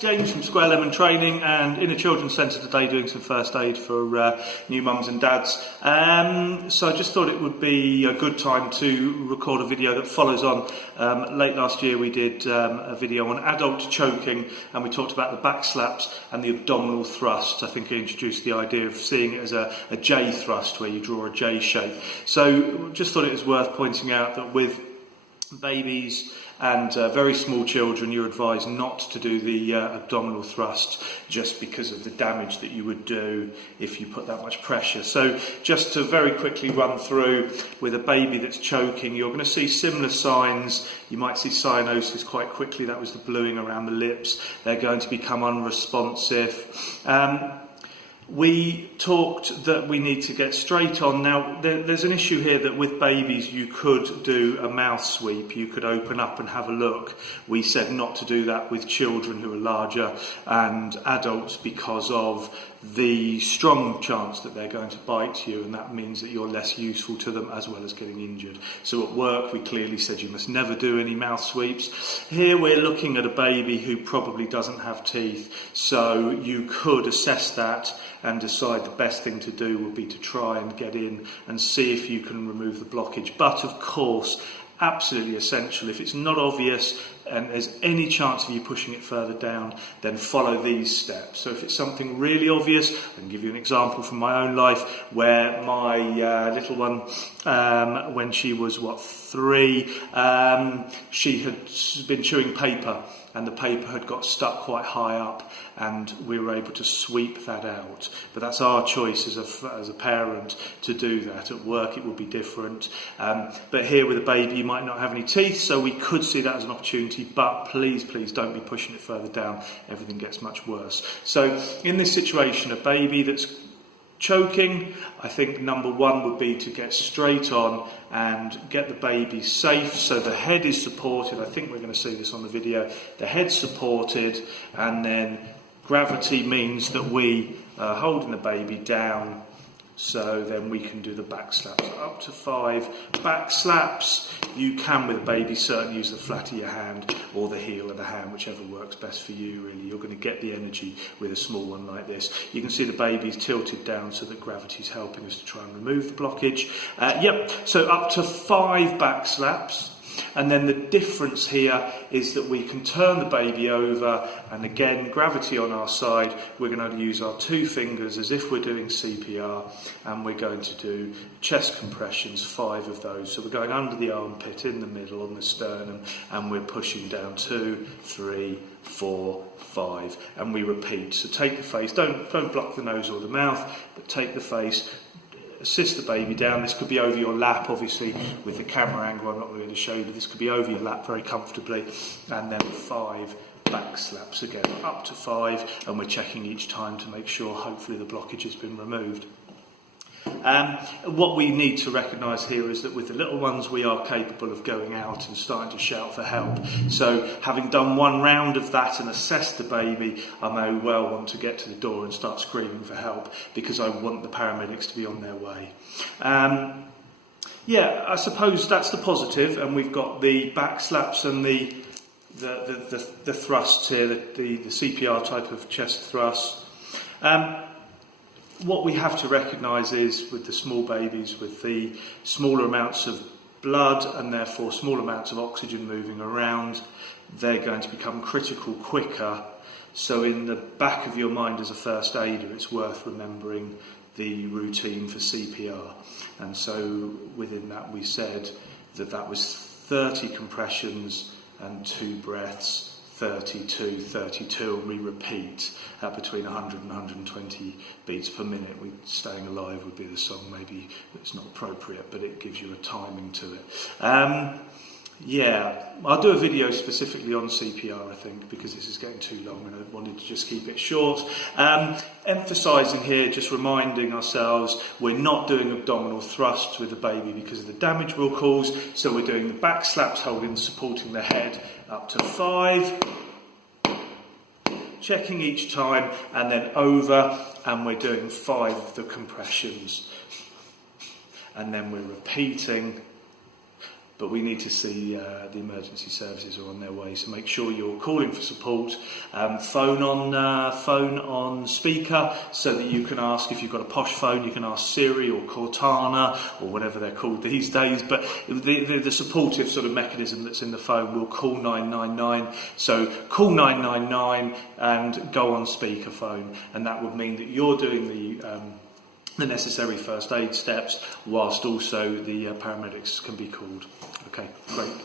James from Square Lemon Training, and in a children's centre today doing some first aid for new mums and dads. So I just thought it would be a good time to record a video that follows on. Late last year we did a video on adult choking, and we talked about the back slaps and the abdominal thrust. I think I introduced the idea of seeing it as a J thrust, where you draw a J shape. So just thought it was worth pointing out that with babies and very small children, you're advised not to do the abdominal thrust, just because of the damage that you would do if you put that much pressure. So just to very quickly run through, with a baby that's choking, you're going to see similar signs. You might see cyanosis quite quickly. That was the bluing around the lips. They're going to become unresponsive. We talked that we need to get straight on. Now, there's an issue here that with babies you could do a mouth sweep. You could open up and have a look. We said not to do that with children who are larger and adults because of the strong chance that they're going to bite you, and that means that you're less useful to them as well as getting injured. So at work we clearly said you must never do any mouth sweeps. Here we're looking at a baby who probably doesn't have teeth, so you could assess that and decide the best thing to do would be to try and get in and see if you can remove the blockage. But of course, absolutely essential, if it's not obvious and there's any chance of you pushing it further down, then follow these steps. So if it's something really obvious, I can give you an example from my own life where my little one, when she was 3, she had been chewing paper, and the paper had got stuck quite high up, and we were able to sweep that out. But that's our choice as a parent to do that. At work it would be different. But here with a baby you might not have any teeth, so we could see that as an opportunity, but please don't be pushing it further down. Everything gets much worse. So in this situation, a baby that's choking, I think number one would be to get straight on and get the baby safe, so the head is supported. I think we're going to see this on the video. The head's supported, and then gravity means that we are holding the baby down, so then we can do the back slaps. Up to 5 back slaps. You can, with a baby, certainly use the flat of your hand or the heel of the hand, whichever works best for you, really. You're going to get the energy with a small one like this. You can see the baby's tilted down so that gravity's helping us to try and remove the blockage. So up to 5 back slaps. And then the difference here is that we can turn the baby over, and again, gravity on our side, we're going to use our 2 fingers as if we're doing CPR, and we're going to do chest compressions, 5 of those. So we're going under the armpit, in the middle, on the sternum, and we're pushing down 2, 3, 4, 5, and we repeat. So take the face, don't block the nose or the mouth, but take the face, assist the baby down. This could be over your lap, obviously with the camera angle I'm not going to show you, but this could be over your lap very comfortably, and then 5 back slaps again, up to 5, and we're checking each time to make sure hopefully the blockage has been removed. What we need to recognise here is that with the little ones we are capable of going out and starting to shout for help. So having done 1 round of that and assessed the baby, I may well want to get to the door and start screaming for help, because I want the paramedics to be on their way. I suppose that's the positive, and we've got the back slaps and the thrusts here, the CPR type of chest thrust. What we have to recognise is, with the small babies, with the smaller amounts of blood and therefore small amounts of oxygen moving around, they're going to become critical quicker. So in the back of your mind as a first aider, it's worth remembering the routine for CPR. And so within that we said that was 30 compressions and 2 breaths, 32, 32, and we repeat at between 100 and 120 beats per minute. Staying Alive would be the song, maybe it's not appropriate, but it gives you a timing to it. I'll do a video specifically on CPR, I think, because this is getting too long and I wanted to just keep it short. Emphasising here, just reminding ourselves, we're not doing abdominal thrusts with the baby because of the damage we'll cause, so we're doing the back slaps, holding, supporting the head, up to 5, checking each time, and then over, and we're doing 5 of the compressions, and then we're repeating but we need to see the emergency services are on their way. So make sure you're calling for support. Phone on speaker so that you can ask, if you've got a posh phone, you can ask Siri or Cortana or whatever they're called these days. But the supportive sort of mechanism that's in the phone will call 999. So call 999 and go on speakerphone, and that would mean that you're doing the necessary first aid steps, whilst also the paramedics can be called. Okay, great. Okay.